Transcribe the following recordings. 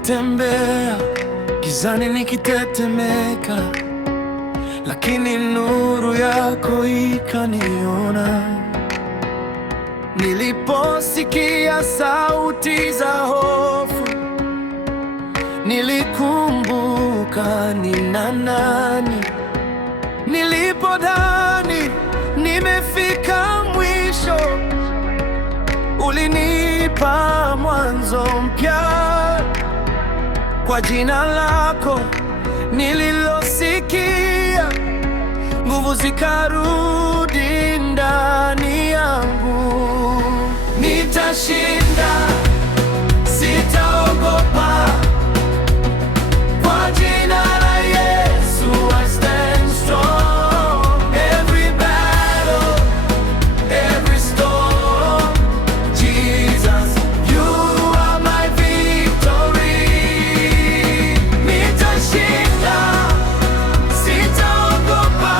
Nilitembea gizani nikitetemeka, lakini nuru yako ikaniona. Niliposikia sauti za hofu, nilikumbuka nina nani. Nilipodhani nimefika mwisho, ulinipa mwanzo mpya. Kwa jina lako nililosikia, nguvu zikarudi ndani yangu. Nitashinda, sitaogopa. Kwa jina la Yesu I stand strong. Every battle, every storm, Jesus, you are my victory. Nitashinda, sitaogopa.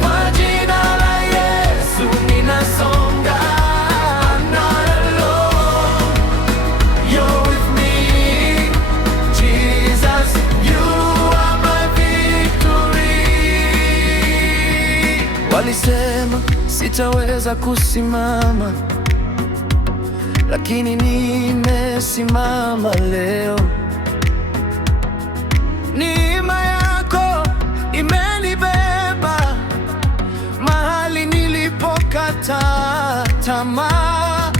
Kwa jina la Yesu ninasonga. I'm not alone, you're with me. Jesus, you are my victory. Walisema sitaweza kusimama, lakini nimesimama leo. Neema yako imenibeba mahali nilipokata tamaa.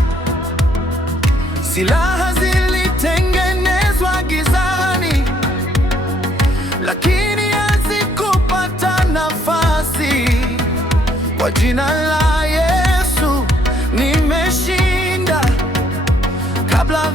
Silaha zilitengenezwa gizani, lakini hazikupata nafasi. Kwa jina la Yesu nimeshinda kabla